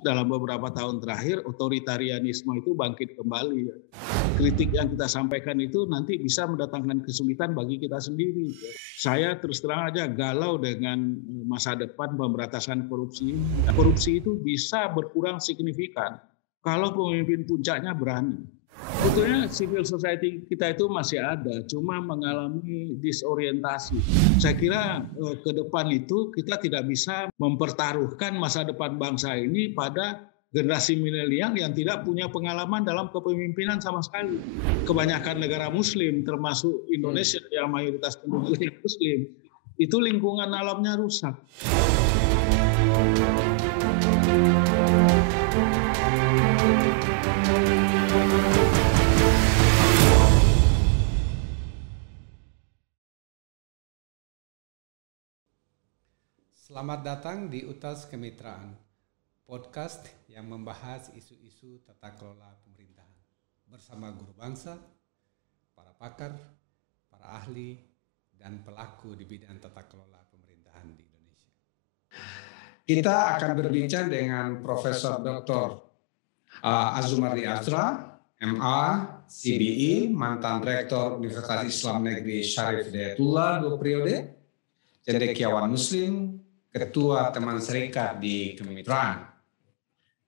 Dalam beberapa tahun terakhir, otoritarianisme itu bangkit kembali. Kritik yang kita sampaikan itu nanti bisa mendatangkan kesulitan bagi kita sendiri. Saya terus terang aja galau dengan masa depan pemberantasan korupsi. Korupsi itu bisa berkurang signifikan kalau pemimpin puncaknya berani. Sebetulnya civil society kita itu masih ada, cuma mengalami disorientasi. Saya kira ke depan itu kita tidak bisa mempertaruhkan masa depan bangsa ini pada generasi milenial yang tidak punya pengalaman dalam kepemimpinan sama sekali. Kebanyakan negara muslim termasuk Indonesia yang mayoritas penduduknya muslim, itu lingkungan alamnya rusak. Selamat datang di UTAS Kemitraan, podcast yang membahas isu-isu tata kelola pemerintahan bersama guru bangsa, para pakar, para ahli, dan pelaku di bidang tata kelola pemerintahan di Indonesia. Kita akan berbincang dengan Profesor Dr. Azumardi Azra, MA, CBE, mantan Rektor Universitas Islam Negeri Syarif Hidayatullah 2 periode, cendekiawan Muslim, Ketua Teman Serikat di Kemitraan.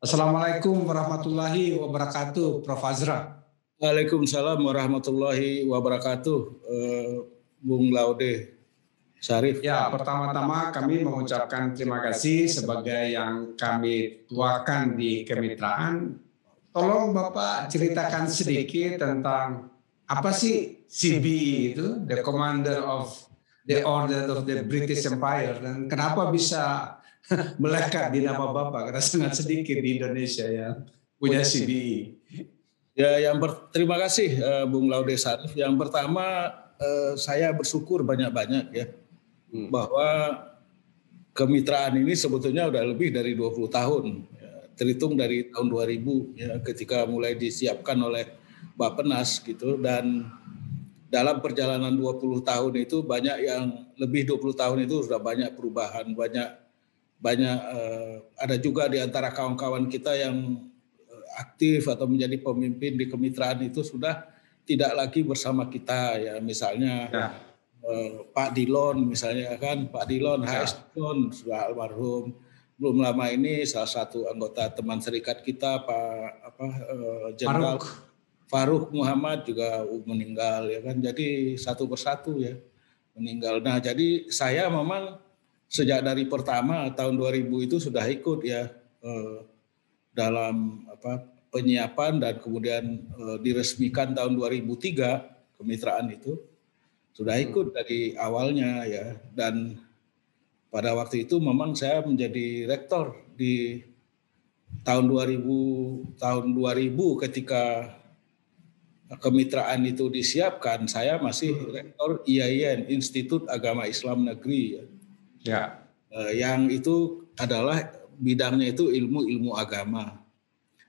Assalamualaikum warahmatullahi wabarakatuh, Prof. Azra. Waalaikumsalam warahmatullahi wabarakatuh, Bung Laude Syarif. Ya, pertama-tama kami mengucapkan terima kasih sebagai yang kami tuakan di Kemitraan. Tolong Bapak ceritakan sedikit tentang apa sih CBE itu, the Commander of the Order of the British Empire, dan kenapa bisa melekat di nama Bapak karena sangat sedikit di Indonesia yang punya CBE. Ya, terima kasih Bung Laude Syarif. Yang pertama saya bersyukur banyak-banyak ya bahwa kemitraan ini sebetulnya udah lebih dari 20 tahun. Ya, terhitung dari tahun 2000 ya, ketika mulai disiapkan oleh Bappenas gitu, dan dalam perjalanan 20 tahun itu banyak yang lebih 20 tahun itu sudah banyak perubahan, banyak ada juga di antara kawan-kawan kita yang aktif atau menjadi pemimpin di kemitraan itu sudah tidak lagi bersama kita ya, misalnya Pak Dilon misalnya kan, Pak Dilon HS Dilon sudah almarhum. Belum lama ini salah satu anggota teman serikat kita Pak Jenderal Faruk Muhammad juga meninggal ya kan, jadi satu persatu ya meninggal. Nah, jadi saya memang sejak dari pertama tahun 2000 itu sudah ikut ya dalam penyiapan, dan kemudian diresmikan tahun 2003 kemitraan itu sudah ikut dari awalnya ya, dan pada waktu itu memang saya menjadi rektor di tahun 2000 ketika kemitraan itu disiapkan. Saya masih rektor IAIN, Institut Agama Islam Negeri ya. Yang itu adalah bidangnya itu ilmu agama.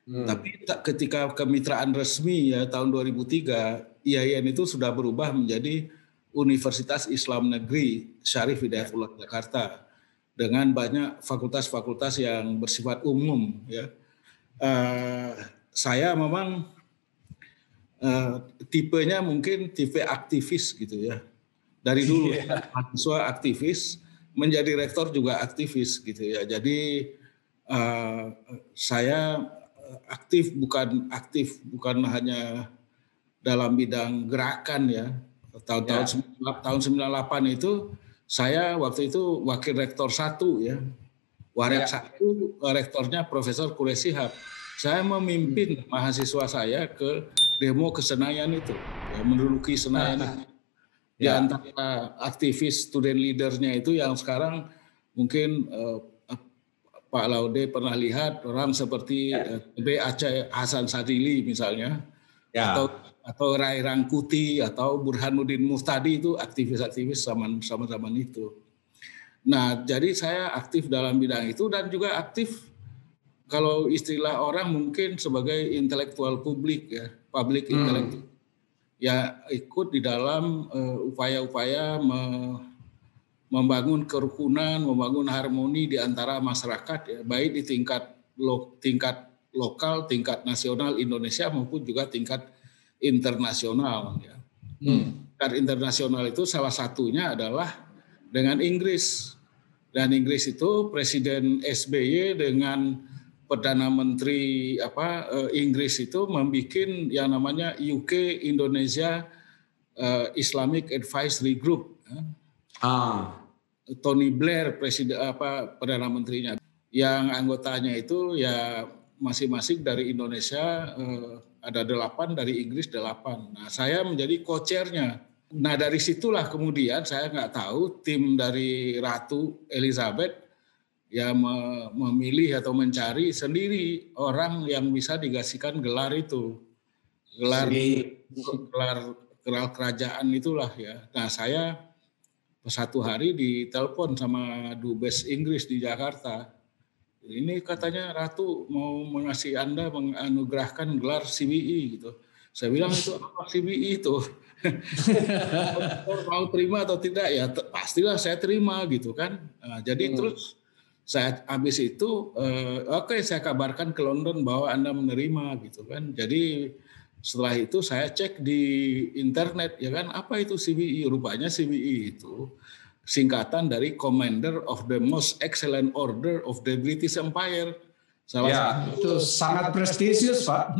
Tapi ketika kemitraan resmi ya tahun 2003, IAIN itu sudah berubah menjadi Universitas Islam Negeri Syarif Hidayatullah Jakarta dengan banyak fakultas-fakultas yang bersifat umum ya. Saya memang tipenya mungkin tipe aktivis gitu ya. Dari dulu mahasiswa aktivis, menjadi rektor juga aktivis gitu ya. Jadi saya aktif bukan hanya dalam bidang gerakan ya. Tahun 98 itu saya waktu itu wakil rektor 1 ya. Warek 1 rektornya Profesor Quraish Shihab. Saya memimpin mahasiswa saya ke demo ke Senayan itu, ya, menduduki Senayan itu. Di antara aktivis student leadersnya itu yang sekarang mungkin Pak Laude pernah lihat orang seperti B. Aceh Hasan Sadili misalnya, atau Rai Rangkuti atau Burhanuddin Muhtadi, itu aktivis-aktivis zaman itu. Nah, jadi saya aktif dalam bidang itu, dan juga aktif kalau istilah orang mungkin sebagai intelektual publik ya, public intelektual. Ya, ikut di dalam upaya-upaya membangun kerukunan, membangun harmoni di antara masyarakat ya, baik di tingkat tingkat lokal, tingkat nasional Indonesia maupun juga tingkat internasional. Ya. Tingkat internasional itu salah satunya adalah dengan Inggris. Dan Inggris itu Presiden SBY dengan Perdana Menteri Inggris itu membuat yang namanya UK Indonesia Islamic Advisory Group. Tony Blair Perdana Menterinya. Yang anggotanya itu ya masing-masing dari Indonesia ada 8, dari Inggris 8. Nah, saya menjadi co-chairnya. Nah, dari situlah kemudian saya nggak tahu tim dari Ratu Elizabeth yang memilih atau mencari sendiri orang yang bisa dikasihkan gelar itu. Gelar kerajaan itulah ya. Nah, saya satu hari ditelepon sama Dubes Inggris di Jakarta. Ini katanya Ratu mau mengasih Anda menganugerahkan gelar CBE gitu. Saya bilang itu apa CBE itu? Mau terima atau tidak ya pastilah saya terima gitu kan. Nah, jadi terus saya habis itu saya kabarkan ke London bahwa Anda menerima gitu kan. Jadi setelah itu saya cek di internet ya kan apa itu CBE. Rupanya CBE itu singkatan dari Commander of the Most Excellent Order of the British Empire. Itu sangat prestisius, Pak.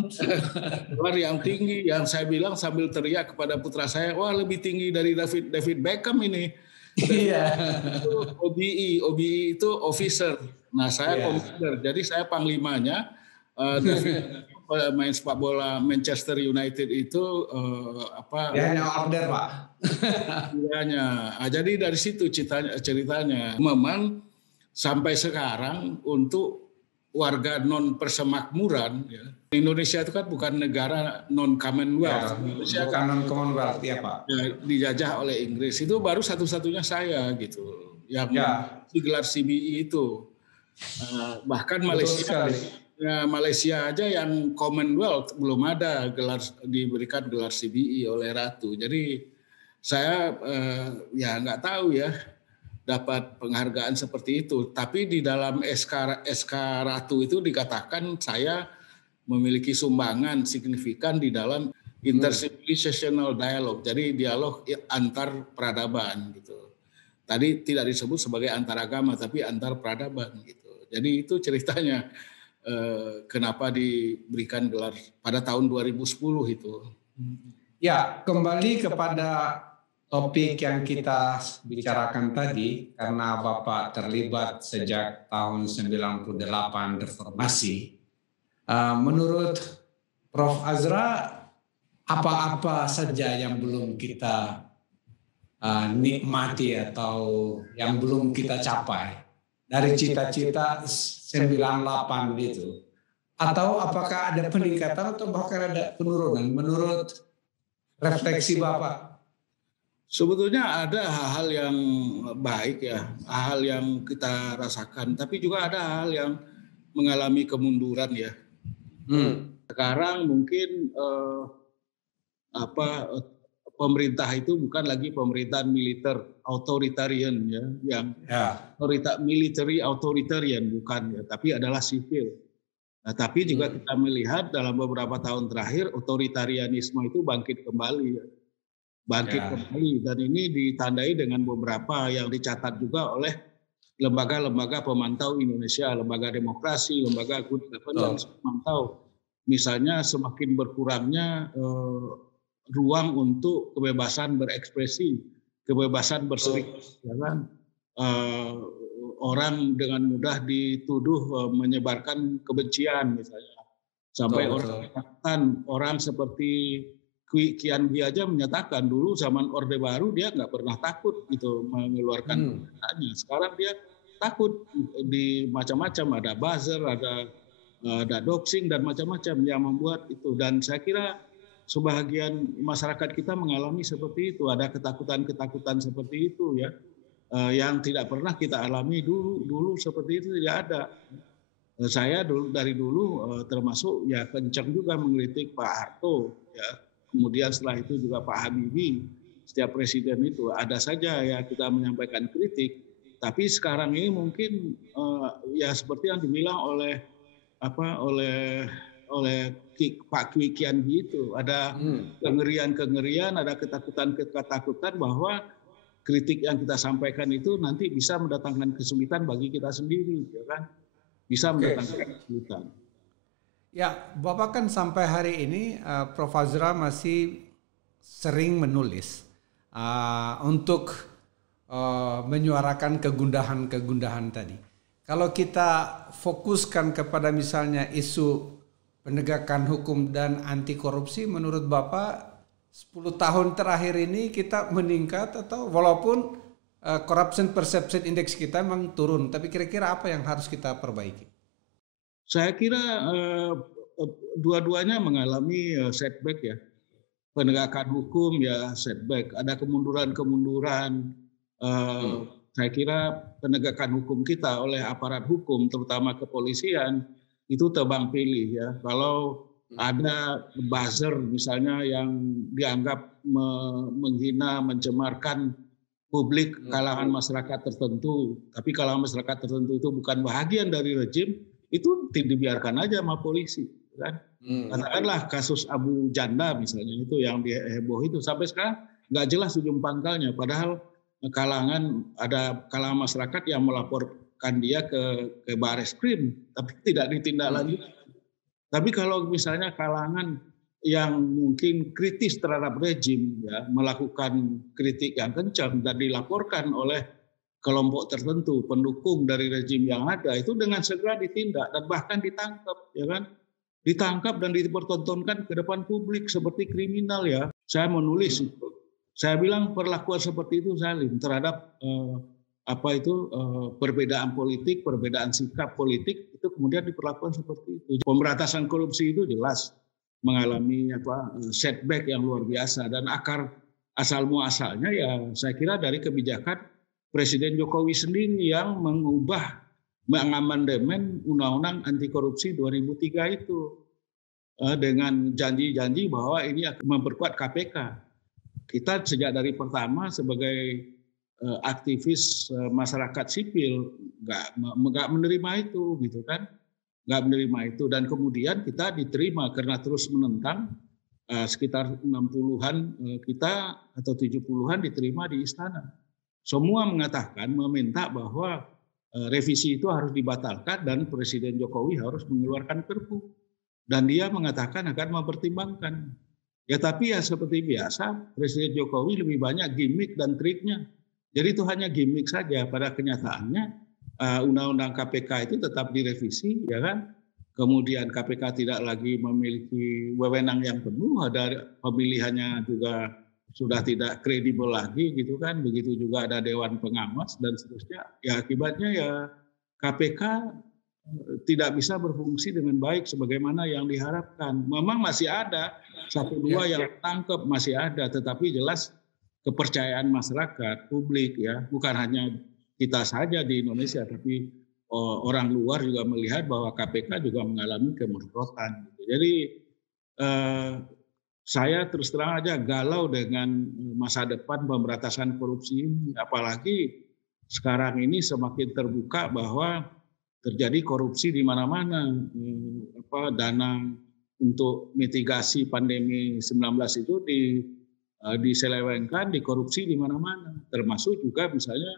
Gelar yang tinggi, yang saya bilang sambil teriak kepada putra saya, wah lebih tinggi dari David Beckham ini. Iya. OBE itu officer. Nah, saya commander, jadi saya panglimanya. Main sepak bola Manchester United itu order, Pak. Jadi dari situ ceritanya. Memang sampai sekarang untuk warga non persemakmuran ya. Indonesia itu kan bukan negara non Commonwealth. Ya, bukan non Commonwealth ya Pak. Ya, dijajah oleh Inggris itu baru satu-satunya saya gitu yang gelar CBE itu. Bahkan Malaysia aja yang Commonwealth belum ada diberikan gelar CBE oleh Ratu. Jadi saya ya nggak tahu ya dapat penghargaan seperti itu. Tapi di dalam SK Ratu itu dikatakan saya memiliki sumbangan signifikan di dalam intercivilizational dialogue. Jadi dialog antar peradaban gitu. Tadi tidak disebut sebagai antar agama tapi antar peradaban gitu. Jadi itu ceritanya kenapa diberikan gelar pada tahun 2010 itu. Ya, kembali kepada topik yang kita bicarakan tadi, karena Bapak terlibat sejak tahun 98 reformasi. Menurut Prof. Azra, apa-apa saja yang belum kita nikmati atau yang belum kita capai dari cita-cita 98 itu? Atau apakah ada peningkatan atau bahkan ada penurunan menurut refleksi Bapak? Sebetulnya ada hal-hal yang baik ya, hal yang kita rasakan, tapi juga ada hal yang mengalami kemunduran ya. Sekarang mungkin pemerintah itu bukan lagi pemerintahan militer authoritarian ya, yang military authoritarian bukan ya, tapi adalah sipil. Nah, tapi juga kita melihat dalam beberapa tahun terakhir otoritarianisme itu bangkit kembali ya. Kembali dan ini ditandai dengan beberapa yang dicatat juga oleh lembaga-lembaga pemantau Indonesia, lembaga demokrasi, lembaga good governance pemantau. Misalnya semakin berkurangnya ruang untuk kebebasan berekspresi, kebebasan berserikat, ya kan? Orang dengan mudah dituduh menyebarkan kebencian misalnya, sampai orang seperti Kian Gi aja menyatakan dulu zaman Orde Baru dia nggak pernah takut gitu mengeluarkan pernyataannya. Sekarang dia takut di macam-macam, ada buzzer, ada doxing dan macam-macam yang membuat itu. Dan saya kira sebahagian masyarakat kita mengalami seperti itu, ada ketakutan-ketakutan seperti itu ya, yang tidak pernah kita alami dulu seperti itu tidak ada. Saya dari dulu termasuk ya kencang juga mengkritik Pak Harto ya. Kemudian setelah itu juga Pak Habibie, setiap presiden itu ada saja ya kita menyampaikan kritik. Tapi sekarang ini mungkin ya seperti yang dibilang oleh oleh Pak Kwi Kian itu. Ada kengerian-kengerian, ada ketakutan-ketakutan bahwa kritik yang kita sampaikan itu nanti bisa mendatangkan kesulitan bagi kita sendiri, ya kan? Bisa mendatangkan kesulitan. Ya, Bapak kan sampai hari ini Prof. Azra masih sering menulis untuk menyuarakan kegundahan-kegundahan tadi. Kalau kita fokuskan kepada misalnya isu penegakan hukum dan anti korupsi, menurut Bapak 10 tahun terakhir ini kita meningkat atau walaupun corruption perception index kita memang turun, tapi kira-kira apa yang harus kita perbaiki? Saya kira dua-duanya mengalami setback ya. Penegakan hukum ya setback, ada kemunduran-kemunduran. Saya kira penegakan hukum kita oleh aparat hukum, terutama kepolisian, itu tebang pilih ya. Kalau ada buzzer misalnya yang dianggap menghina, mencemarkan publik kalangan masyarakat tertentu, tapi kalangan masyarakat tertentu itu bukan bahagian dari rejim, itu dibiarkan aja sama polisi, kan? Katakanlah kasus Abu Janda misalnya, itu yang heboh itu sampai sekarang nggak jelas ujung pangkalnya, padahal kalangan masyarakat yang melaporkan dia ke Bareskrim, tapi tidak ditindaklanjuti. Tapi kalau misalnya kalangan yang mungkin kritis terhadap rejim ya, melakukan kritik yang kencang dan dilaporkan oleh kelompok tertentu pendukung dari rejim yang ada, itu dengan segera ditindak dan bahkan ditangkap, ya kan? Ditangkap dan dipertontonkan ke depan publik seperti kriminal ya. Saya menulis itu. Saya bilang perlakuan seperti itu zalim terhadap perbedaan politik, perbedaan sikap politik itu kemudian diperlakukan seperti itu. Pemberantasan korupsi itu jelas mengalami setback yang luar biasa, dan akar asal muasalnya ya saya kira dari kebijakan Presiden Jokowi sendiri yang mengamandemen Undang-Undang Anti Korupsi 2003 itu dengan janji-janji bahwa ini akan memperkuat KPK. Kita sejak dari pertama sebagai aktivis masyarakat sipil nggak menerima itu, gitu kan? Nggak menerima itu, dan kemudian kita diterima karena terus menentang. Sekitar 60-an kita atau 70-an diterima di istana. Semua mengatakan, meminta bahwa revisi itu harus dibatalkan dan Presiden Jokowi harus mengeluarkan Perpu. Dan dia mengatakan akan mempertimbangkan. Ya tapi ya seperti biasa, Presiden Jokowi lebih banyak gimmick dan triknya. Jadi itu hanya gimmick saja. Pada kenyataannya Undang-Undang KPK itu tetap direvisi, ya kan? Kemudian KPK tidak lagi memiliki wewenang yang penuh, ada pemilihannya juga sudah tidak kredibel lagi, gitu kan? Begitu juga ada Dewan Pengawas dan seterusnya. Ya akibatnya ya KPK tidak bisa berfungsi dengan baik sebagaimana yang diharapkan. Memang masih ada satu dua yang tangkap, masih ada, tetapi jelas kepercayaan masyarakat, publik ya, bukan hanya kita saja di Indonesia, tapi orang luar juga melihat bahwa KPK juga mengalami kemerosotan. Jadi saya terus terang aja galau dengan masa depan pemberantasan korupsi ini, apalagi sekarang ini semakin terbuka bahwa terjadi korupsi di mana-mana. Dana untuk mitigasi pandemi 19 itu diselewengkan, dikorupsi di mana-mana, termasuk juga misalnya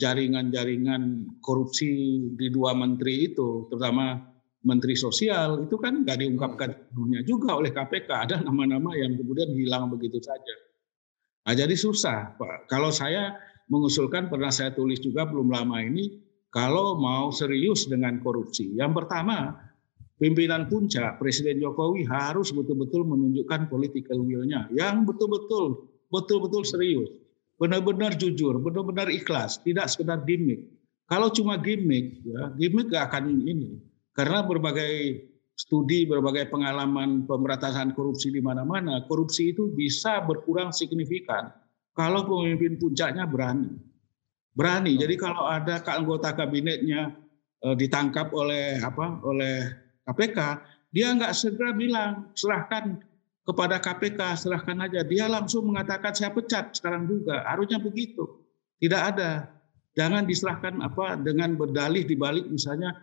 jaringan-jaringan korupsi di dua menteri itu, terutama Menteri Sosial, itu kan nggak diungkapkan sepenuhnya juga oleh KPK. Ada nama-nama yang kemudian hilang begitu saja. Nah, jadi susah, Pak. Kalau saya mengusulkan, pernah saya tulis juga belum lama ini, kalau mau serius dengan korupsi, yang pertama, pimpinan puncak Presiden Jokowi harus betul-betul menunjukkan political will-nya yang betul-betul serius, benar-benar jujur, benar-benar ikhlas, tidak sekedar gimmick. Kalau cuma gimmick, ya gimmick gak akan ini. Karena berbagai studi, berbagai pengalaman pemberantasan korupsi di mana-mana, korupsi itu bisa berkurang signifikan kalau pemimpin puncaknya berani. Jadi kalau ada anggota kabinetnya ditangkap oleh KPK, dia nggak segera bilang serahkan kepada KPK, serahkan aja. Dia langsung mengatakan saya pecat sekarang juga. Harusnya begitu. Tidak ada. Jangan diserahkan dengan berdalih dibalik misalnya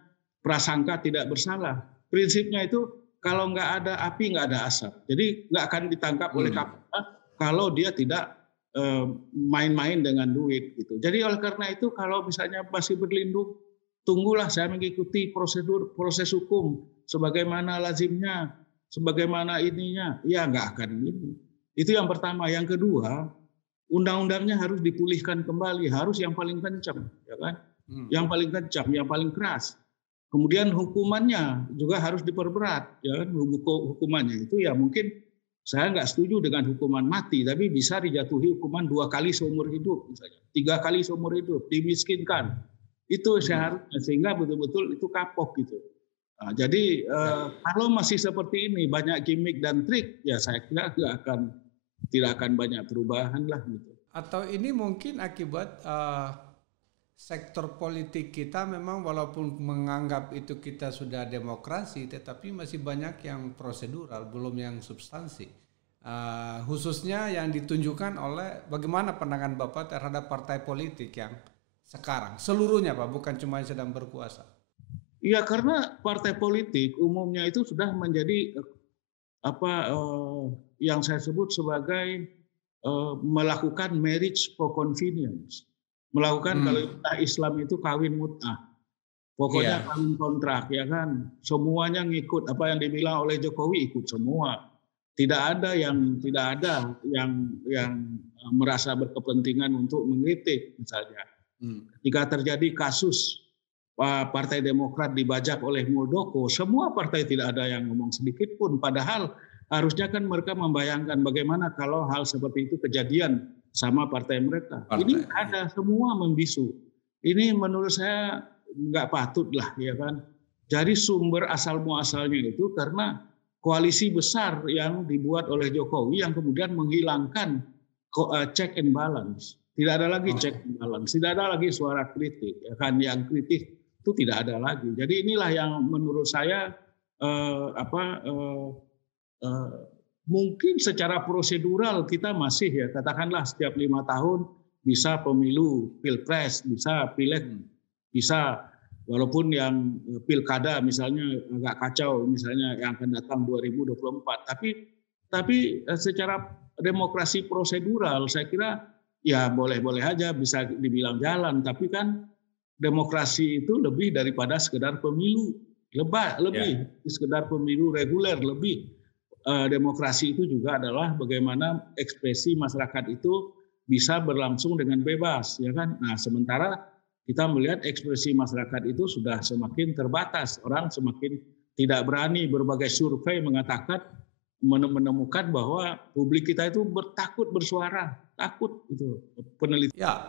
prasangka tidak bersalah. Prinsipnya itu kalau nggak ada api nggak ada asap. Jadi nggak akan ditangkap oleh KPK kalau dia tidak main-main dengan duit gitu. Jadi oleh karena itu kalau misalnya masih berlindung, tunggulah saya mengikuti proses hukum sebagaimana lazimnya, sebagaimana ininya. Ya nggak akan ini. Itu yang pertama. Yang kedua, undang-undangnya harus dipulihkan kembali, harus yang paling kencang, ya kan? Yang paling kencang, yang paling keras. Kemudian hukumannya juga harus diperberat, ya kan? Hukumannya itu ya mungkin saya nggak setuju dengan hukuman mati, tapi bisa dijatuhi hukuman 2 kali seumur hidup, misalnya 3 kali seumur hidup, dimiskinkan. Itu seharusnya sehingga betul-betul itu kapok gitu. Nah, jadi kalau masih seperti ini banyak gimmick dan trik, ya saya kira tidak akan banyak perubahan lah gitu. Atau ini mungkin akibat sektor politik kita memang walaupun menganggap itu kita sudah demokrasi, tetapi masih banyak yang prosedural, belum yang substansi. Khususnya yang ditunjukkan oleh bagaimana pandangan Bapak terhadap partai politik yang sekarang, seluruhnya Pak, bukan cuma yang sedang berkuasa. Iya, karena partai politik umumnya itu sudah menjadi yang saya sebut sebagai melakukan marriage for convenience. Melakukan kalau Islam itu kawin mut'ah. Pokoknya kawin kontrak, ya kan. Semuanya ngikut apa yang dibilang oleh Jokowi, ikut semua. Tidak ada yang merasa berkepentingan untuk mengkritik misalnya. Jika terjadi kasus Partai Demokrat dibajak oleh Muldoko, semua partai tidak ada yang ngomong sedikit pun. Padahal harusnya kan mereka membayangkan bagaimana kalau hal seperti itu kejadian sama partai mereka. Ini ada semua membisu. Ini menurut saya nggak patut lah, ya kan. Jadi sumber asal muasalnya itu karena koalisi besar yang dibuat oleh Jokowi yang kemudian menghilangkan check and balance. Tidak ada lagi check and balance, tidak ada lagi suara kritik, ya kan. Yang kritik itu tidak ada lagi. Jadi inilah yang menurut saya mungkin secara prosedural kita masih ya katakanlah setiap 5 tahun bisa pemilu pilpres, bisa pileg, bisa walaupun yang pilkada misalnya agak kacau misalnya yang akan datang 2024. Tapi secara demokrasi prosedural saya kira ya boleh-boleh aja bisa dibilang jalan. Tapi kan demokrasi itu lebih daripada sekedar pemilu, lebih sekedar pemilu reguler, lebih. Demokrasi itu juga adalah bagaimana ekspresi masyarakat itu bisa berlangsung dengan bebas, ya kan? Nah, sementara kita melihat ekspresi masyarakat itu sudah semakin terbatas, orang semakin tidak berani. Berbagai survei mengatakan menemukan bahwa publik kita itu takut bersuara, takut itu penelitian. Ya,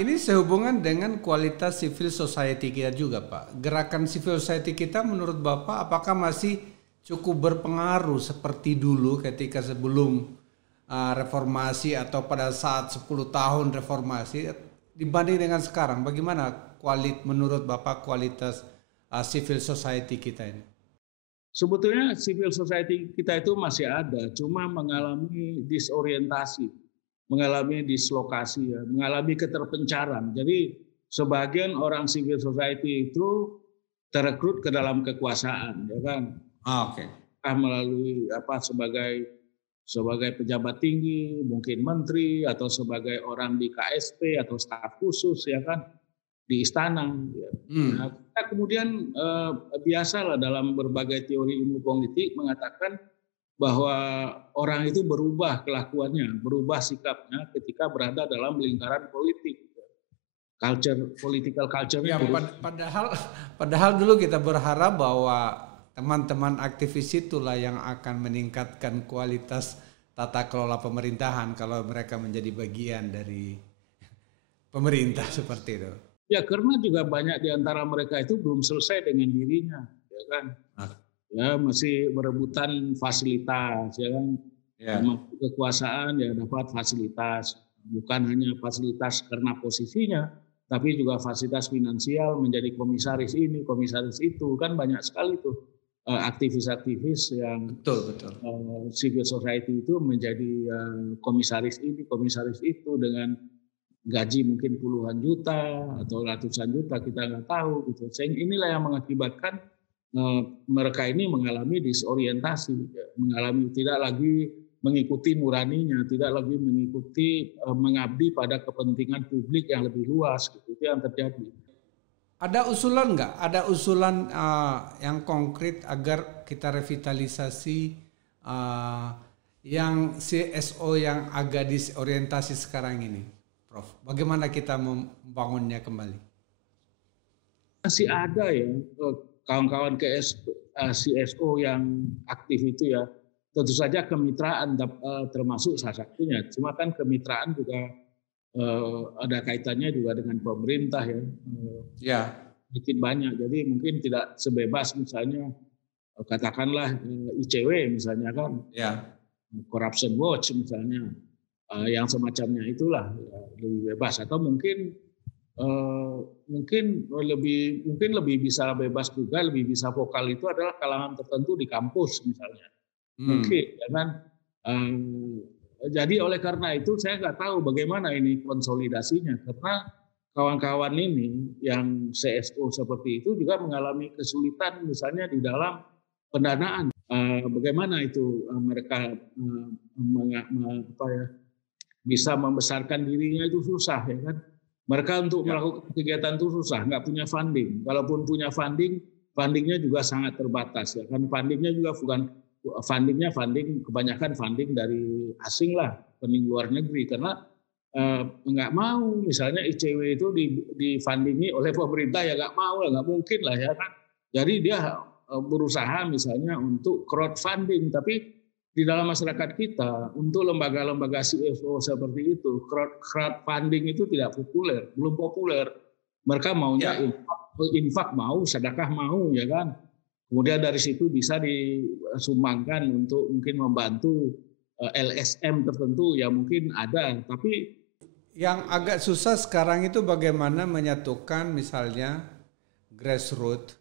ini sehubungan dengan kualitas civil society kita juga, Pak. Gerakan civil society kita menurut Bapak apakah masih cukup berpengaruh seperti dulu ketika sebelum reformasi atau pada saat 10 tahun reformasi dibanding dengan sekarang? Bagaimana menurut Bapak kualitas civil society kita ini? Sebetulnya civil society kita itu masih ada, cuma mengalami disorientasi, mengalami dislokasi, ya, mengalami keterpencaran. Jadi sebagian orang civil society itu terekrut ke dalam kekuasaan, ya kan? Melalui sebagai pejabat tinggi, mungkin menteri atau sebagai orang di KSP atau staf khusus, ya kan, di istana. Ya. Nah, kita kemudian biasalah dalam berbagai teori ilmu politik mengatakan bahwa orang itu berubah kelakuannya, berubah sikapnya ketika berada dalam lingkaran politik. Political culture. Ya, padahal dulu kita berharap bahwa teman-teman aktivis itulah yang akan meningkatkan kualitas tata kelola pemerintahan kalau mereka menjadi bagian dari pemerintah seperti itu. Ya, karena juga banyak di antara mereka itu belum selesai dengan dirinya, ya kan? Ya, masih berebutan fasilitas, ya kan? Kekuasaan ya dapat fasilitas, bukan hanya fasilitas karena posisinya, tapi juga fasilitas finansial, menjadi komisaris ini, komisaris itu, kan banyak sekali tuh. Aktivis-aktivis yang betul. Civil society itu menjadi komisaris ini, komisaris itu dengan gaji mungkin puluhan juta atau ratusan juta, kita nggak tahu gitu. Sehingga inilah yang mengakibatkan mereka ini mengalami disorientasi, mengalami tidak lagi mengikuti nuraninya, tidak lagi mengikuti mengabdi pada kepentingan publik yang lebih luas gitu. Itu yang terjadi. Ada usulan nggak? Ada usulan yang konkret agar kita revitalisasi yang CSO yang agak disorientasi sekarang ini, Prof? Bagaimana kita membangunnya kembali? Masih ada ya kawan-kawan CSO yang aktif itu ya. Tentu saja kemitraan termasuk salah satunya. Cuma kan kemitraan juga ada kaitannya juga dengan pemerintah ya. Ya. Sedikit banyak. Jadi mungkin tidak sebebas misalnya katakanlah ICW misalnya kan. Ya. Corruption Watch misalnya. Yang semacamnya itulah lebih bebas, atau mungkin lebih bisa bebas juga, lebih bisa vokal itu adalah kalangan tertentu di kampus misalnya. Mungkin ya kan. Jadi oleh karena itu saya nggak tahu bagaimana ini konsolidasinya, karena kawan-kawan ini yang CSO seperti itu juga mengalami kesulitan misalnya di dalam pendanaan. Bagaimana itu mereka bisa membesarkan dirinya itu susah ya kan. Mereka untuk melakukan kegiatan itu susah, nggak punya funding. Kalaupun punya funding, fundingnya juga sangat terbatas ya kan. Fundingnya juga bukan funding kebanyakan funding dari asing lah, funding luar negeri, karena nggak mau misalnya ICW itu difundingi oleh pemerintah, ya nggak mau lah, nggak mungkin lah ya kan. Jadi dia berusaha misalnya untuk crowdfunding, tapi di dalam masyarakat kita untuk lembaga-lembaga CSO seperti itu crowdfunding itu tidak populer, belum populer. Mereka maunya infak mau, sedekah mau ya kan. Kemudian dari situ bisa disumbangkan untuk mungkin membantu LSM tertentu ya mungkin ada, tapi yang agak susah sekarang itu bagaimana menyatukan misalnya grassroots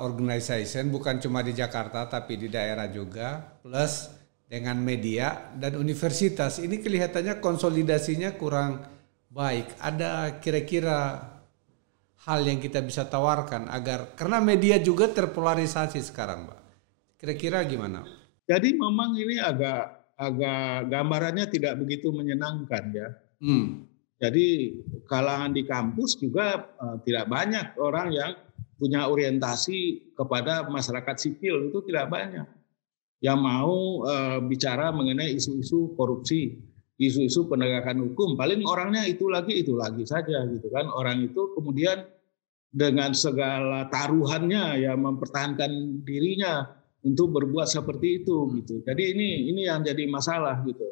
organization, bukan cuma di Jakarta tapi di daerah juga, plus dengan media dan universitas. Ini kelihatannya konsolidasinya kurang baik. Ada kira-kira hal yang kita bisa tawarkan agar, karena media juga terpolarisasi sekarang, Pak. Kira-kira gimana? Jadi memang ini agak gambarannya tidak begitu menyenangkan ya. Jadi kalangan di kampus juga tidak banyak orang yang punya orientasi kepada masyarakat sipil, itu tidak banyak yang mau bicara mengenai isu-isu korupsi, isu-isu penegakan hukum. Paling orangnya itu lagi saja gitu kan. Orang itu kemudian dengan segala taruhannya ya mempertahankan dirinya untuk berbuat seperti itu gitu. Jadi ini yang jadi masalah gitu.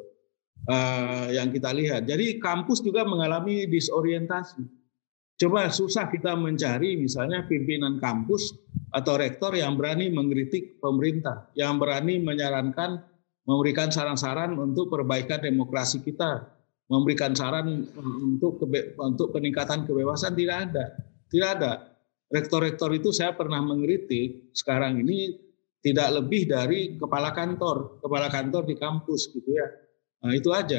Yang kita lihat. Jadi kampus juga mengalami disorientasi. Coba susah kita mencari misalnya pimpinan kampus atau rektor yang berani mengkritik pemerintah, yang berani menyarankan, memberikan saran-saran untuk perbaikan demokrasi kita, memberikan saran untuk peningkatan kebebasan. Tidak ada. Rektor-rektor itu saya pernah mengkritik, sekarang ini tidak lebih dari kepala kantor di kampus gitu ya. Nah, itu aja.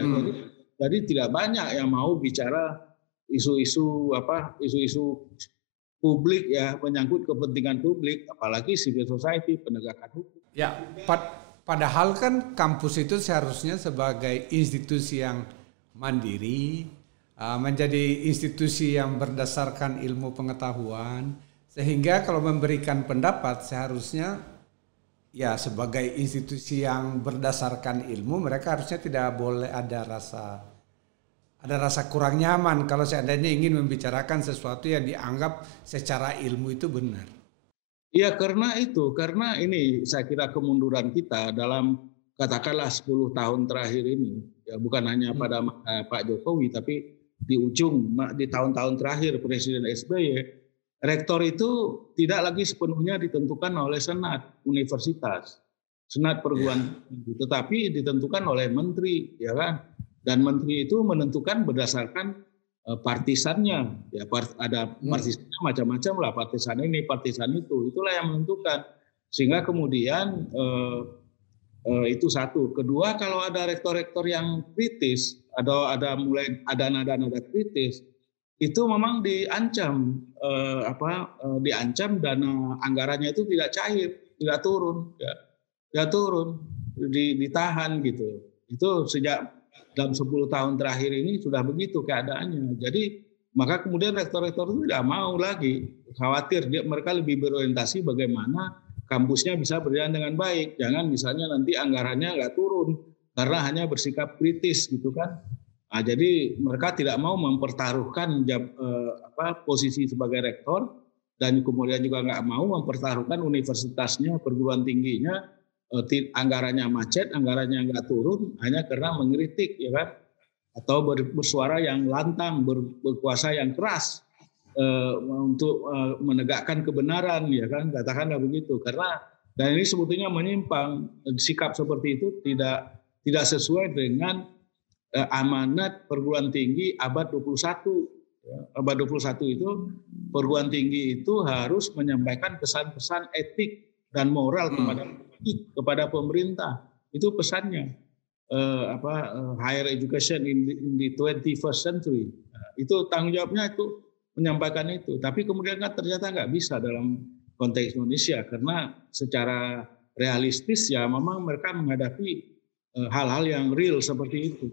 Jadi tidak banyak yang mau bicara isu-isu publik ya, menyangkut kepentingan publik, apalagi civil society, penegakan hukum. Ya, padahal kan kampus itu seharusnya sebagai institusi yang mandiri, menjadi institusi yang berdasarkan ilmu pengetahuan, sehingga kalau memberikan pendapat seharusnya ya sebagai institusi yang berdasarkan ilmu, mereka harusnya tidak boleh ada rasa kurang nyaman kalau seandainya ingin membicarakan sesuatu yang dianggap secara ilmu itu benar. Iya, karena ini saya kira kemunduran kita dalam katakanlah 10 tahun terakhir ini, ya bukan hanya pada Pak Jokowi, tapi di tahun-tahun terakhir Presiden SBY, rektor itu tidak lagi sepenuhnya ditentukan oleh senat universitas, senat perguruan tinggi, tetapi ditentukan oleh menteri, ya kan? Dan menteri itu menentukan berdasarkan partisannya, ya ada partisannya macam-macam lah, partisan ini, partisan itu, itulah yang menentukan. Sehingga kemudian itu satu. Kedua, kalau ada rektor-rektor yang kritis atau ada nada-nada kritis, itu memang diancam diancam dana anggarannya itu tidak cair, tidak turun, ditahan gitu. Itu sejak dalam 10 tahun terakhir ini sudah begitu keadaannya. Jadi maka kemudian rektor-rektor itu tidak mau lagi, khawatir mereka lebih berorientasi bagaimana kampusnya bisa berjalan dengan baik. Jangan misalnya nanti anggarannya nggak turun karena hanya bersikap kritis gitu kan. Nah, jadi mereka tidak mau mempertaruhkan posisi sebagai rektor dan kemudian juga nggak mau mempertaruhkan universitasnya, perguruan tingginya, anggarannya macet, anggarannya nggak turun hanya karena mengkritik, ya kan? Atau bersuara yang lantang, berkuasa yang keras untuk menegakkan kebenaran, ya kan, katakanlah begitu. Karena dan ini sebetulnya menyimpang, sikap seperti itu tidak sesuai dengan amanat perguruan tinggi abad 21. Abad 21 itu perguruan tinggi itu harus menyampaikan pesan-pesan etik dan moral kepada pemerintah. Itu pesannya. Higher education in the 21st century. Itu tanggung jawabnya itu menyampaikan itu. Tapi kemudian kan ternyata nggak bisa dalam konteks Indonesia karena secara realistis ya memang mereka menghadapi hal-hal yang real seperti itu.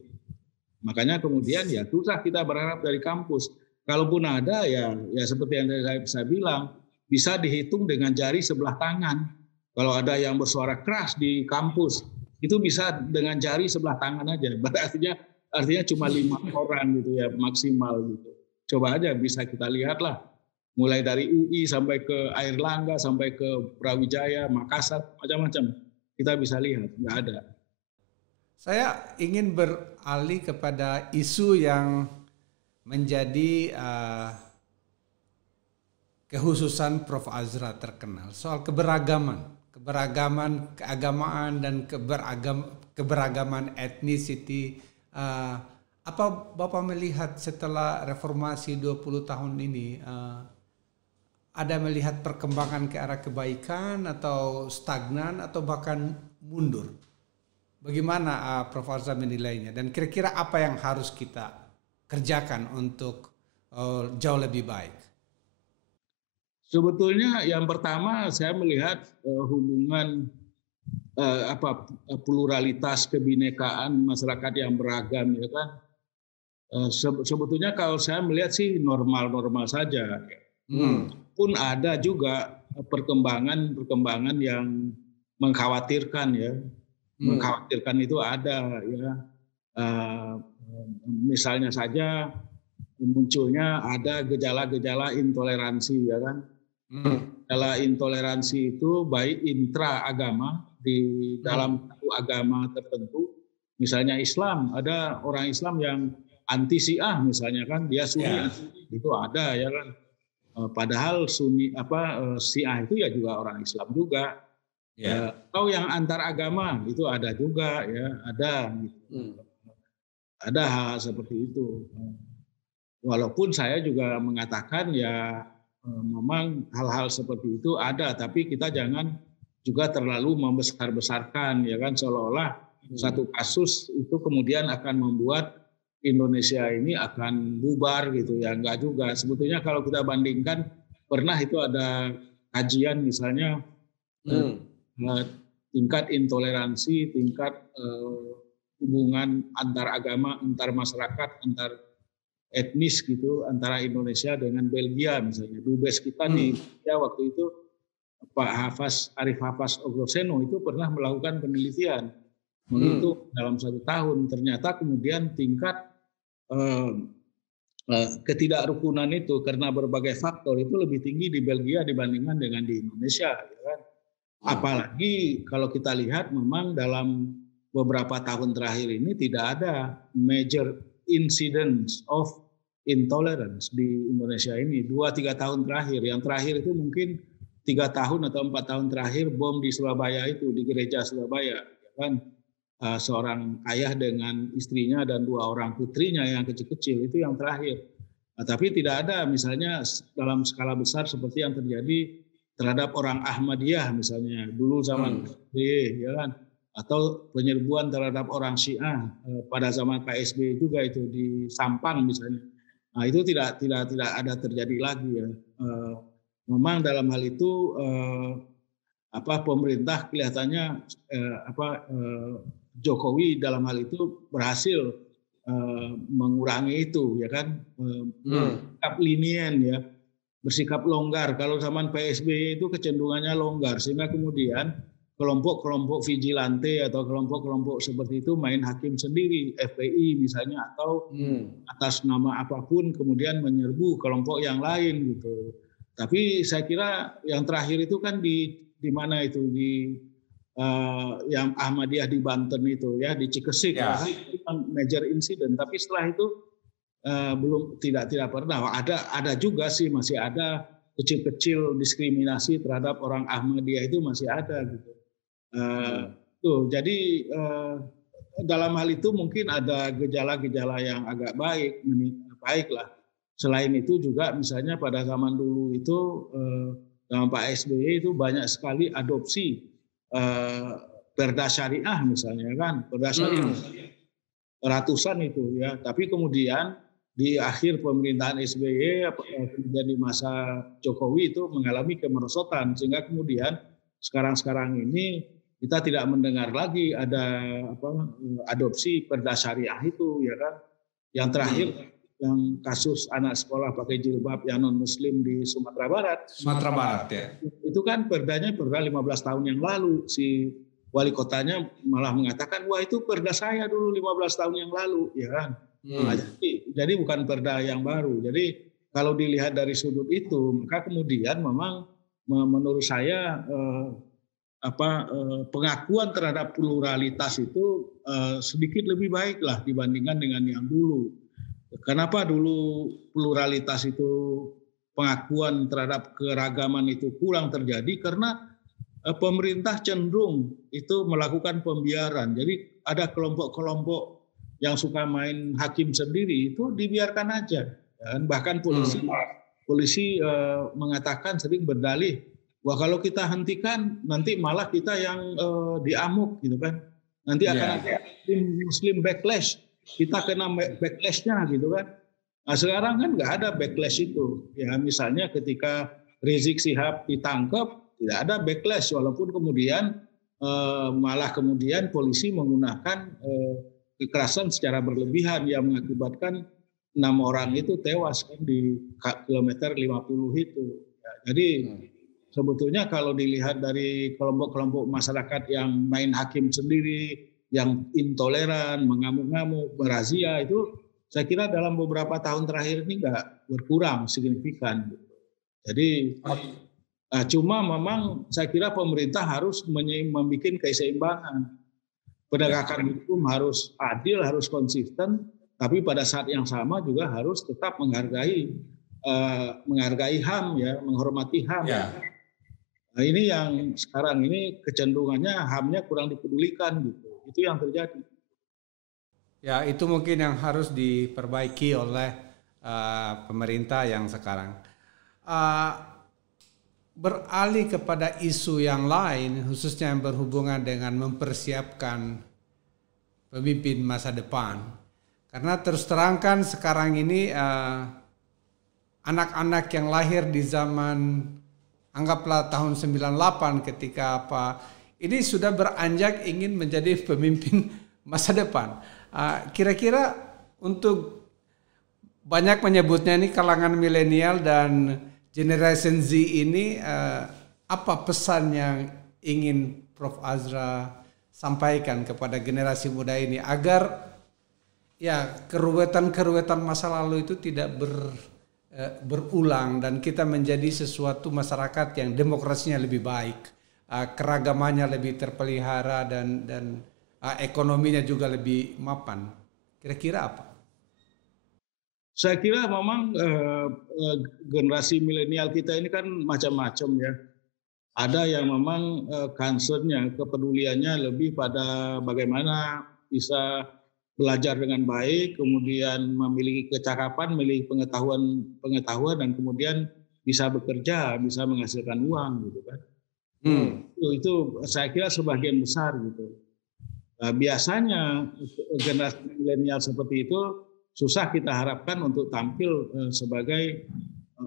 Makanya kemudian ya susah kita berharap dari kampus. Kalaupun ada ya seperti yang saya bilang bisa dihitung dengan jari sebelah tangan. Kalau ada yang bersuara keras di kampus itu bisa dengan jari sebelah tangan aja. Artinya cuma 5 orang gitu ya maksimal gitu. Coba aja bisa kita lihatlah. Mulai dari UI sampai ke Airlangga sampai ke Brawijaya, Makassar, macam-macam. Kita bisa lihat, nggak ada. Saya ingin beralih kepada isu yang menjadi kehususan Prof. Azra terkenal soal keberagaman, keagamaan dan keberagaman ethnicity. Apa Bapak melihat setelah reformasi 20 tahun ini, ada melihat perkembangan ke arah kebaikan atau stagnan atau bahkan mundur? Bagaimana Prof. Azra menilainya dan kira-kira apa yang harus kita kerjakan untuk jauh lebih baik? Sebetulnya yang pertama saya melihat hubungan pluralitas kebinekaan masyarakat yang beragam, ya kan. Sebetulnya kalau saya melihat sih normal-normal saja. Pun ada juga perkembangan yang mengkhawatirkan ya. Mengkhawatirkan itu ada ya. Misalnya saja munculnya ada gejala-gejala intoleransi, ya kan. Gejala intoleransi itu baik intra agama di dalam agama tertentu, misalnya Islam, ada orang Islam yang anti Syiah misalnya kan, dia Sunni, itu ada ya kan. Padahal Sunni Syiah itu ya juga orang Islam juga. Atau yang antar agama itu ada juga ya, ada. Ada hal seperti itu. Walaupun saya juga mengatakan ya memang hal-hal seperti itu ada, tapi kita jangan juga terlalu membesar-besarkan, ya kan, seolah-olah satu kasus itu kemudian akan membuat Indonesia ini akan bubar gitu ya, enggak juga. Sebetulnya kalau kita bandingkan, pernah itu ada kajian misalnya tingkat intoleransi, tingkat hubungan antar agama, antar masyarakat, antar etnis gitu, antara Indonesia dengan Belgia misalnya. Dubes kita di Indonesia waktu itu Pak Arif Hafaz Ogroseno itu pernah melakukan penelitian menghitung dalam 1 tahun. Ternyata kemudian tingkat ketidakrukunan itu karena berbagai faktor itu lebih tinggi di Belgia dibandingkan dengan di Indonesia, ya kan? Apalagi kalau kita lihat memang dalam beberapa tahun terakhir ini tidak ada major incidents of intolerance di Indonesia ini 2-3 tahun terakhir. Yang terakhir itu mungkin 3 tahun atau 4 tahun terakhir bom di Surabaya itu, di gereja Surabaya, ya kan. Seorang ayah dengan istrinya dan 2 orang putrinya yang kecil-kecil, itu yang terakhir. Tapi tidak ada misalnya dalam skala besar seperti yang terjadi terhadap orang Ahmadiyah misalnya dulu zaman ya kan. atau penyerbuan terhadap orang Syiah pada zaman Pak SBY juga itu di Sampang misalnya. Nah, itu tidak ada terjadi lagi ya. Memang dalam hal itu pemerintah kelihatannya Jokowi dalam hal itu berhasil mengurangi itu ya kan, bersikap lenient ya, bersikap longgar. Kalau zaman PSBY itu kecenderungannya longgar sehingga kemudian kelompok-kelompok vigilante atau kelompok-kelompok seperti itu main hakim sendiri, FPI misalnya, atau atas nama apapun kemudian menyerbu kelompok yang lain gitu. Tapi saya kira yang terakhir itu kan di mana itu di yang Ahmadiyah di Banten itu ya, di Cikesik ya. Itu kan major incident. Tapi setelah itu belum tidak pernah ada juga sih, masih ada kecil-kecil diskriminasi terhadap orang Ahmadiyah itu masih ada gitu. Jadi dalam hal itu mungkin ada gejala-gejala yang agak baik lah. Selain itu juga misalnya pada zaman dulu itu zaman Pak SBY itu banyak sekali adopsi perda syariah misalnya kan, perda syariah ratusan itu ya. Tapi kemudian di akhir pemerintahan SBY kemudian di masa Jokowi itu mengalami kemerosotan sehingga kemudian sekarang ini kita tidak mendengar lagi ada adopsi perda syariah itu ya kan. Yang terakhir yang kasus anak sekolah pakai jilbab yang non muslim di Sumatera Barat ya. Itu kan perda 15 tahun yang lalu, si wali kotanya malah mengatakan wah itu perda saya dulu 15 tahun yang lalu ya kan. Jadi bukan perda yang baru. Jadi kalau dilihat dari sudut itu maka kemudian memang menurut saya pengakuan terhadap pluralitas itu sedikit lebih baik lah dibandingkan dengan yang dulu. Kenapa dulu pluralitas itu, pengakuan terhadap keragaman itu kurang terjadi? Karena pemerintah cenderung itu melakukan pembiaran. Jadi ada kelompok-kelompok yang suka main hakim sendiri itu dibiarkan aja. Dan bahkan polisi mengatakan sering berdalih, wah kalau kita hentikan nanti malah kita yang diamuk gitu kan. Nanti akan ada Muslim backlash. Kita kena backlash-nya gitu kan. Nah sekarang kan nggak ada backlash itu. Ya misalnya ketika Rizik Syihab ditangkap tidak ada backlash walaupun kemudian malah kemudian polisi menggunakan kekerasan secara berlebihan yang mengakibatkan 6 orang itu tewas kan di kilometer 50 itu. Ya, jadi sebetulnya kalau dilihat dari kelompok-kelompok masyarakat yang main hakim sendiri, yang intoleran, mengamuk-ngamuk, berazia itu saya kira dalam beberapa tahun terakhir ini nggak berkurang signifikan. Jadi cuma memang saya kira pemerintah harus membuat keseimbangan. Penegakan hukum harus adil, harus konsisten, tapi pada saat yang sama juga harus tetap menghargai HAM ya, menghormati HAM. Ya. Nah, ini yang sekarang ini kecenderungannya HAM-nya kurang dipedulikan gitu. Itu yang terjadi. Ya, itu mungkin yang harus diperbaiki oleh pemerintah yang sekarang. Beralih kepada isu yang lain, khususnya yang berhubungan dengan mempersiapkan pemimpin masa depan. Karena terus terangkan sekarang ini anak-anak yang lahir di zaman anggaplah tahun 98 ketika ini sudah beranjak ingin menjadi pemimpin masa depan. Kira-kira untuk banyak menyebutnya ini kalangan milenial dan generation Z ini apa pesan yang ingin Prof. Azra sampaikan kepada generasi muda ini agar ya keruwetan masa lalu itu tidak berulang dan kita menjadi sesuatu masyarakat yang demokrasinya lebih baik, keragamannya lebih terpelihara dan ekonominya juga lebih mapan. Kira-kira apa? Saya kira memang generasi milenial kita ini kan macam-macam ya. Ada yang memang concernnya, kepeduliannya lebih pada bagaimana bisa belajar dengan baik, kemudian memiliki kecakapan, memiliki pengetahuan dan kemudian bisa bekerja, bisa menghasilkan uang gitu kan. Itu saya kira sebagian besar gitu. Biasanya generasi milenial seperti itu susah kita harapkan untuk tampil sebagai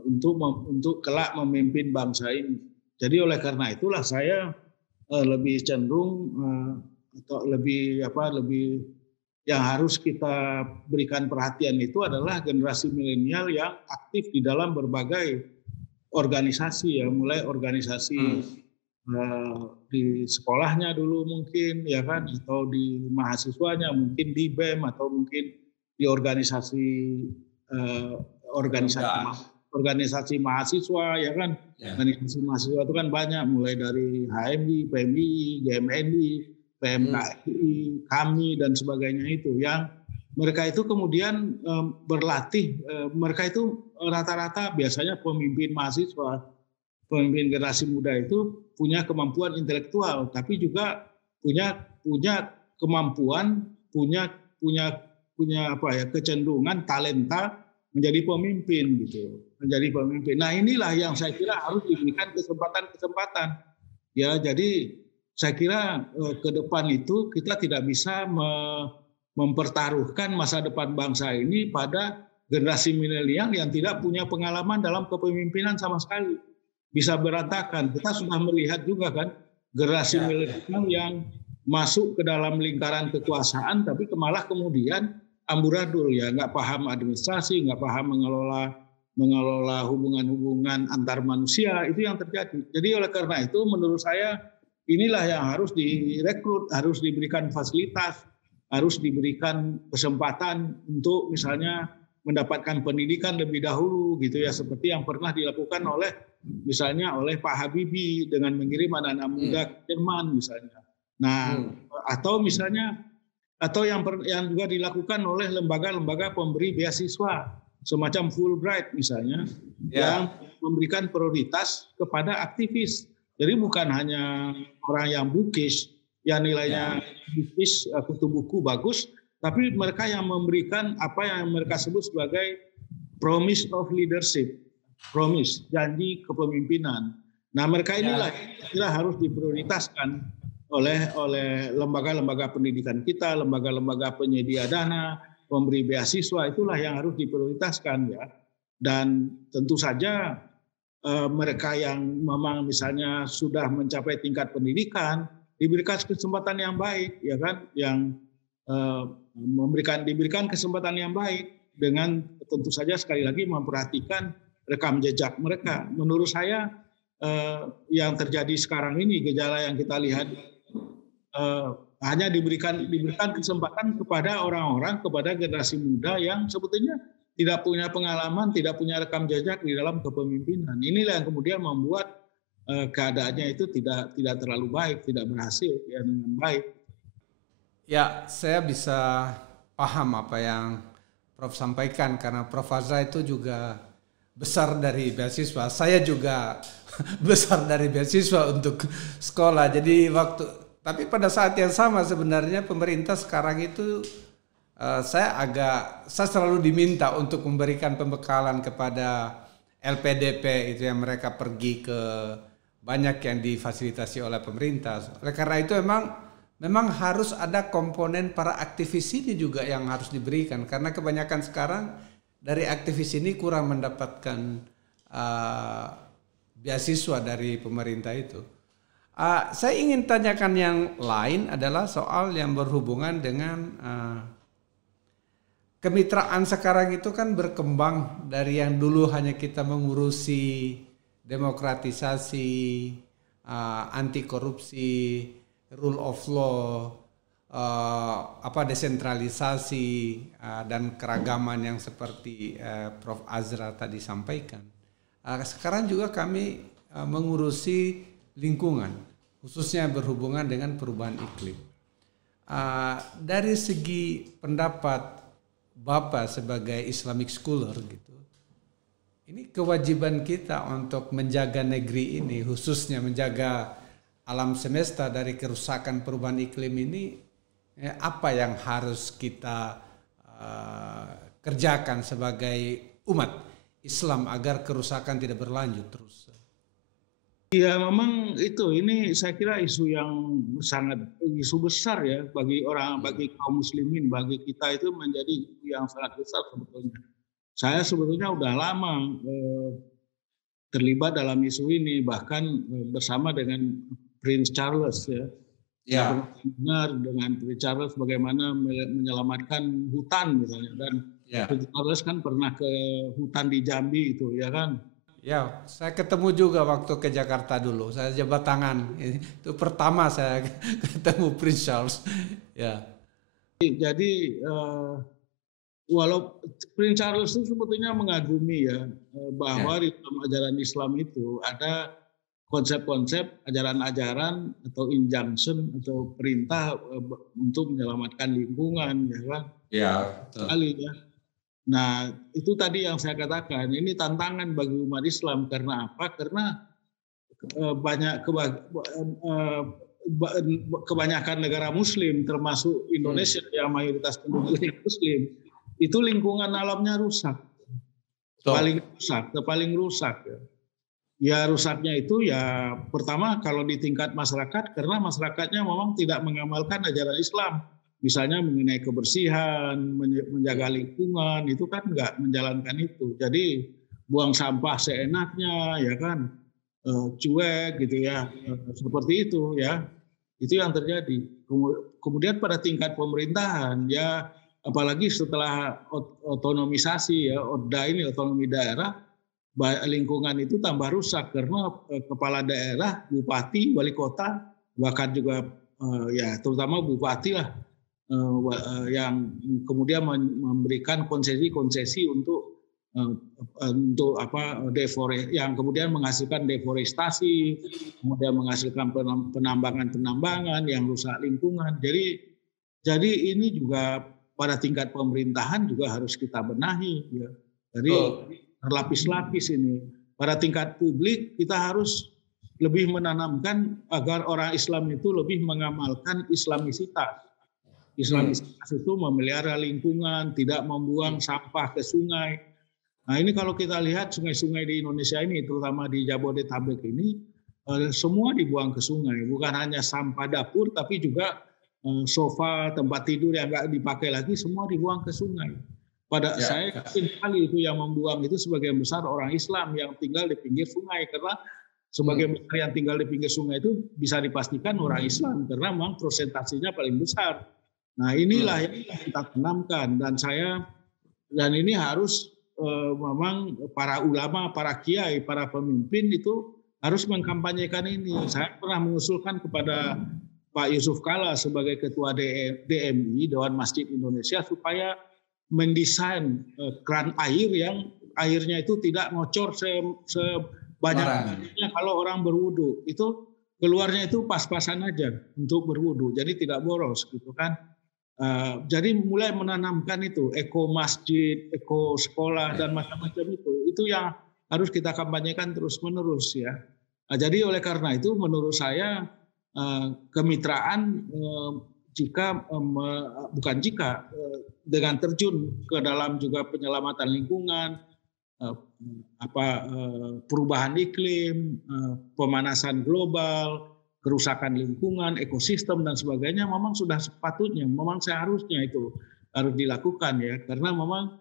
untuk kelak memimpin bangsa ini. Jadi oleh karena itulah saya lebih cenderung atau lebih yang harus kita berikan perhatian itu adalah generasi milenial yang aktif di dalam berbagai organisasi, ya, mulai organisasi di sekolahnya dulu mungkin, ya kan, atau di mahasiswanya mungkin di BEM, atau mungkin di organisasi mahasiswa, ya kan. Organisasi mahasiswa itu kan banyak, mulai dari HMI, PMI, GMNI, PMKI, kami dan sebagainya itu, yang mereka itu kemudian berlatih, mereka itu rata-rata biasanya pemimpin mahasiswa, pemimpin generasi muda itu punya kemampuan intelektual, tapi juga punya kemampuan, punya kecenderungan, talenta menjadi pemimpin gitu, menjadi pemimpin. Nah, inilah yang saya kira harus diberikan kesempatan. Ya, jadi saya kira ke depan itu kita tidak bisa mempertaruhkan masa depan bangsa ini pada generasi milenial yang tidak punya pengalaman dalam kepemimpinan sama sekali. Bisa berantakan. Kita sudah melihat juga kan generasi milenial yang masuk ke dalam lingkaran kekuasaan, tapi malah kemudian amburadul, ya, nggak paham administrasi, nggak paham mengelola hubungan-hubungan antar manusia, itu yang terjadi. Jadi oleh karena itu menurut saya inilah yang harus direkrut, harus diberikan fasilitas, harus diberikan kesempatan untuk misalnya mendapatkan pendidikan lebih dahulu gitu ya, seperti yang pernah dilakukan oleh Pak Habibie dengan mengirim anak-anak muda ke Jerman misalnya. Nah, atau yang juga dilakukan oleh lembaga-lembaga pemberi beasiswa semacam Fulbright misalnya, yang memberikan prioritas kepada aktivis. Jadi bukan hanya orang yang bookish, yang nilainya bookish, kutu buku bagus, tapi mereka yang memberikan apa yang mereka sebut sebagai promise of leadership, promise, janji kepemimpinan. Nah, mereka inilah kira harus diprioritaskan oleh lembaga-lembaga pendidikan kita, lembaga-lembaga penyedia dana, pemberi beasiswa, itulah yang harus diprioritaskan, ya. Dan tentu saja mereka yang memang misalnya sudah mencapai tingkat pendidikan diberikan kesempatan yang baik, ya kan, yang diberikan kesempatan yang baik dengan tentu saja sekali lagi memperhatikan rekam jejak mereka. Menurut saya yang terjadi sekarang ini, gejala yang kita lihat hanya diberikan kesempatan kepada orang-orang, kepada generasi muda yang sebetulnya tidak punya pengalaman, tidak punya rekam jejak di dalam kepemimpinan. Inilah yang kemudian membuat keadaannya itu tidak terlalu baik, tidak berhasil ya dengan baik. Ya, saya bisa paham apa yang Prof sampaikan, karena Prof Azra itu juga besar dari beasiswa. Saya juga besar dari beasiswa untuk sekolah. Tapi pada saat yang sama sebenarnya pemerintah sekarang itu saya selalu diminta untuk memberikan pembekalan kepada LPDP itu, yang mereka pergi ke banyak yang difasilitasi oleh pemerintah. Oleh karena itu memang harus ada komponen para aktivis ini juga yang harus diberikan, karena kebanyakan sekarang dari aktivis ini kurang mendapatkan beasiswa dari pemerintah itu. Saya ingin tanyakan yang lain adalah soal yang berhubungan dengan kemitraan sekarang itu kan berkembang dari yang dulu hanya kita mengurusi demokratisasi, anti korupsi, rule of law, desentralisasi dan keragaman yang seperti Prof Azra tadi sampaikan. Sekarang juga kami mengurusi lingkungan, khususnya berhubungan dengan perubahan iklim. Dari segi pendapat Bapak sebagai Islamic scholar gitu, ini kewajiban kita untuk menjaga negeri ini, khususnya menjaga alam semesta dari kerusakan perubahan iklim ini, apa yang harus kita kerjakan sebagai umat Islam agar kerusakan tidak berlanjut terus? Ya memang ini saya kira isu yang sangat isu besar ya bagi kaum muslimin, bagi kita itu menjadi isu yang sangat besar sebetulnya. Saya sebetulnya udah lama terlibat dalam isu ini, bahkan bersama dengan Prince Charles ya. Ya. Dengar dengan Prince Charles bagaimana menyelamatkan hutan misalnya, dan Prince Charles kan pernah ke hutan di Jambi itu ya kan. Ya, saya ketemu juga waktu ke Jakarta dulu. Saya jabat tangan. Itu pertama saya ketemu Prince Charles. Ya. Jadi walau Prince Charles itu sebetulnya mengagumi ya bahwa di dalam ajaran Islam itu ada konsep-konsep ajaran-ajaran atau injunction atau perintah untuk menyelamatkan lingkungan ya kan. Ya, sekali ya. Nah, itu tadi yang saya katakan, ini tantangan bagi umat Islam. Karena apa? Karena kebanyakan negara Muslim, termasuk Indonesia yang mayoritas penduduknya Muslim, itu lingkungan alamnya rusak, paling rusak. Ya rusaknya itu ya pertama kalau di tingkat masyarakat, karena masyarakatnya memang tidak mengamalkan ajaran Islam. Misalnya mengenai kebersihan, menjaga lingkungan, itu kan nggak menjalankan itu. Jadi buang sampah seenaknya, ya kan, cuek gitu ya, seperti itu ya. Itu yang terjadi. Kemudian pada tingkat pemerintahan, ya apalagi setelah otonomisasi ya, otonomi daerah, lingkungan itu tambah rusak karena kepala daerah, bupati, wali kota, bahkan juga ya terutama bupati lah, yang kemudian memberikan konsesi-konsesi untuk yang kemudian menghasilkan deforestasi, kemudian menghasilkan penambangan yang rusak lingkungan. Jadi ini juga pada tingkat pemerintahan juga harus kita benahi ya. Jadi berlapis-lapis ini. Pada tingkat publik kita harus lebih menanamkan agar orang Islam itu lebih mengamalkan Islamisitas. Islamisitas itu memelihara lingkungan, tidak membuang sampah ke sungai. Nah ini kalau kita lihat sungai-sungai di Indonesia ini, terutama di Jabodetabek ini, semua dibuang ke sungai. Bukan hanya sampah dapur, tapi juga sofa, tempat tidur yang nggak dipakai lagi, semua dibuang ke sungai. Saya yakin sekali itu yang membuang itu sebagian besar orang Islam yang tinggal di pinggir sungai, karena sebagian besar yang tinggal di pinggir sungai itu bisa dipastikan orang Islam, karena memang prosentasenya paling besar. Nah inilah yang kita tanamkan, dan ini harus memang para ulama, para kiai, para pemimpin itu harus mengkampanyekan ini. Saya pernah mengusulkan kepada Pak Yusuf Kalla sebagai ketua DMI, Dewan Masjid Indonesia, supaya mendesain keran air yang airnya itu tidak ngocor sebanyak-banyaknya kalau orang berwudu. Itu keluarnya itu pas-pasan aja untuk berwudu, jadi tidak boros gitu kan. Jadi mulai menanamkan itu eko masjid, eko sekolah dan macam-macam itu yang harus kita kampanyekan terus-menerus ya. Nah, jadi oleh karena itu menurut saya kemitraan dengan terjun ke dalam juga penyelamatan lingkungan, perubahan iklim, pemanasan global, kerusakan lingkungan, ekosistem dan sebagainya, memang sudah sepatutnya, memang seharusnya itu harus dilakukan ya, karena memang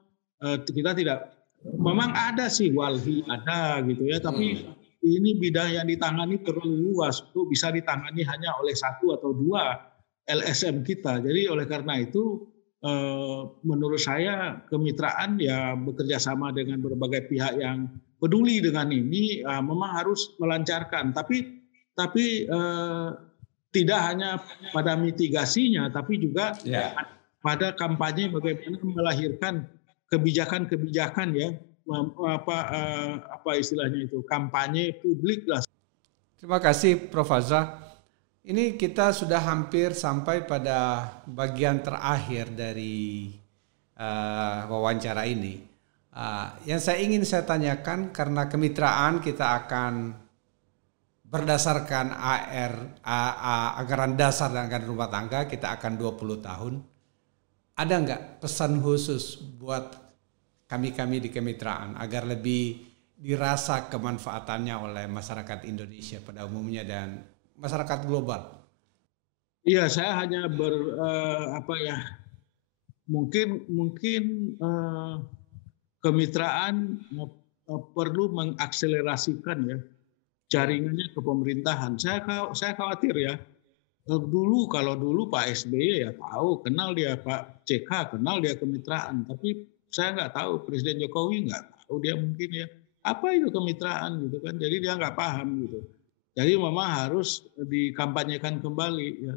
kita tidak, memang ada sih walhi ada gitu ya, tapi ini bidang yang ditangani terlalu luas untuk bisa ditangani hanya oleh satu atau dua LSM kita. Jadi oleh karena itu menurut saya kemitraan ya bekerja sama dengan berbagai pihak yang peduli dengan ini memang harus melancarkan, tapi tidak hanya pada mitigasinya, tapi juga pada kampanye bagaimana melahirkan kebijakan-kebijakan ya, apa istilahnya itu, kampanye publik lah. Terima kasih Prof. Azra. Ini kita sudah hampir sampai pada bagian terakhir dari wawancara ini. Yang saya tanyakan, karena kemitraan kita akan berdasarkan anggaran dasar dan anggaran rumah tangga, kita akan 20 tahun. Ada nggak pesan khusus buat kami di kemitraan agar lebih dirasa kemanfaatannya oleh masyarakat Indonesia pada umumnya dan masyarakat global? Iya, saya hanya mungkin kemitraan perlu mengakselerasikan ya jaringannya ke pemerintahan. Saya khawatir ya. Kalau dulu Pak SBY ya tahu, kenal dia Pak CK, kenal dia kemitraan. Tapi saya nggak tahu, Presiden Jokowi nggak tahu dia mungkin ya. Apa itu kemitraan gitu kan? Jadi dia nggak paham gitu. Jadi memang harus dikampanyekan kembali ya,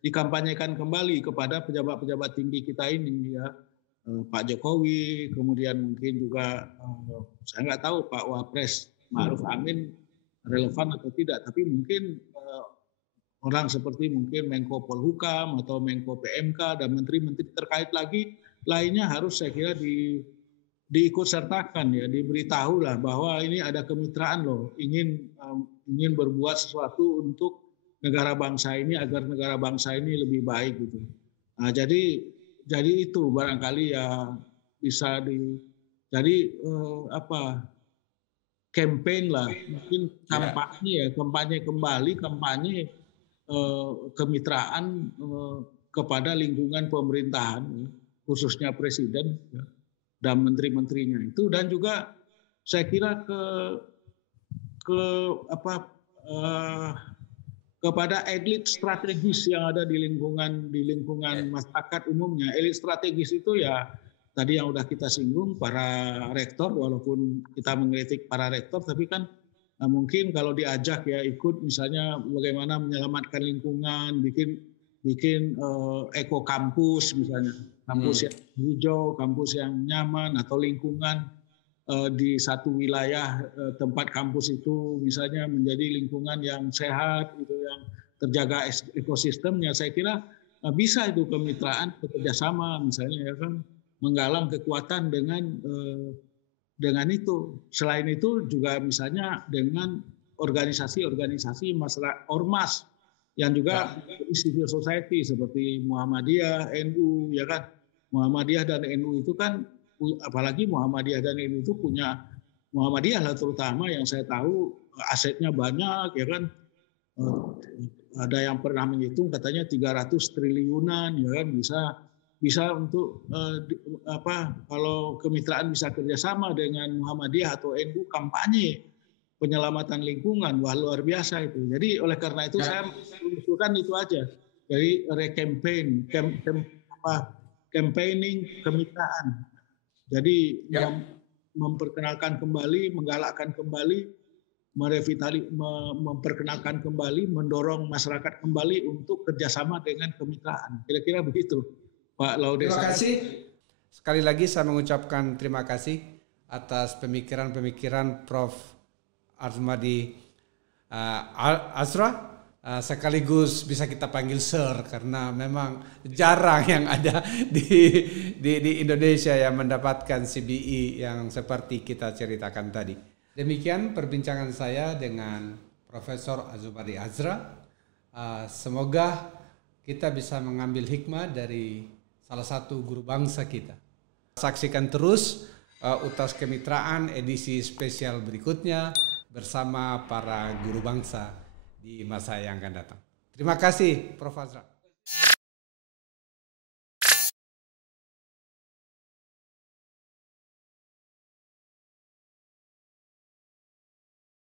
dikampanyekan kembali kepada pejabat-pejabat tinggi kita ini ya. Pak Jokowi, kemudian mungkin juga saya nggak tahu Pak Wapres Ma'ruf Amin relevan atau tidak, tapi mungkin orang seperti mungkin Menko Polhukam atau Menko PMK dan menteri-menteri terkait lagi lainnya harus saya kira diikut sertakan ya, diberitahu lah bahwa ini ada kemitraan loh, ingin berbuat sesuatu untuk negara bangsa ini agar negara bangsa ini lebih baik gitu. Nah, jadi itu barangkali ya bisa campaign lah, mungkin kampanye kembali kemitraan kepada lingkungan pemerintahan khususnya presiden dan menteri-menterinya itu, dan juga saya kira kepada elit strategis yang ada di lingkungan masyarakat umumnya. Elit strategis itu ya tadi yang udah kita singgung, para rektor, walaupun kita mengkritik para rektor, tapi kan mungkin kalau diajak ya ikut misalnya bagaimana menyelamatkan lingkungan, bikin eko kampus misalnya, kampus yang hijau, kampus yang nyaman, atau lingkungan di satu wilayah tempat kampus itu misalnya menjadi lingkungan yang sehat, gitu, yang terjaga ekosistemnya. Saya kira bisa itu kemitraan, bekerjasama misalnya ya kan, menggalang kekuatan dengan itu. Selain itu juga misalnya dengan organisasi-organisasi masyarakat ormas yang juga civil society seperti Muhammadiyah, NU ya kan. Muhammadiyah dan NU itu kan, apalagi Muhammadiyah dan NU itu punya, Muhammadiyah lah terutama yang saya tahu asetnya banyak ya kan. Ada yang pernah menghitung katanya 300 triliunan ya kan, bisa untuk kalau kemitraan bisa kerjasama dengan Muhammadiyah atau NU kampanye penyelamatan lingkungan, wah luar biasa itu. Jadi oleh karena itu saya mengusulkan itu aja, jadi campaigning kemitraan. Jadi memperkenalkan kembali, menggalakkan kembali, memperkenalkan kembali, mendorong masyarakat kembali untuk kerjasama dengan kemitraan. Kira-kira begitu, Pak Laude. Terima kasih. Sekali lagi saya mengucapkan terima kasih atas pemikiran-pemikiran Prof. Azmadi Azra. Sekaligus bisa kita panggil Sir karena memang jarang yang ada di Indonesia yang mendapatkan CBE yang seperti kita ceritakan tadi. Demikian perbincangan saya dengan Profesor Azmadi Azra. Semoga kita bisa mengambil hikmah dari salah satu guru bangsa kita. Saksikan terus UTAS Kemitraan edisi spesial berikutnya bersama para guru bangsa di masa yang akan datang. Terima kasih, Prof. Azra.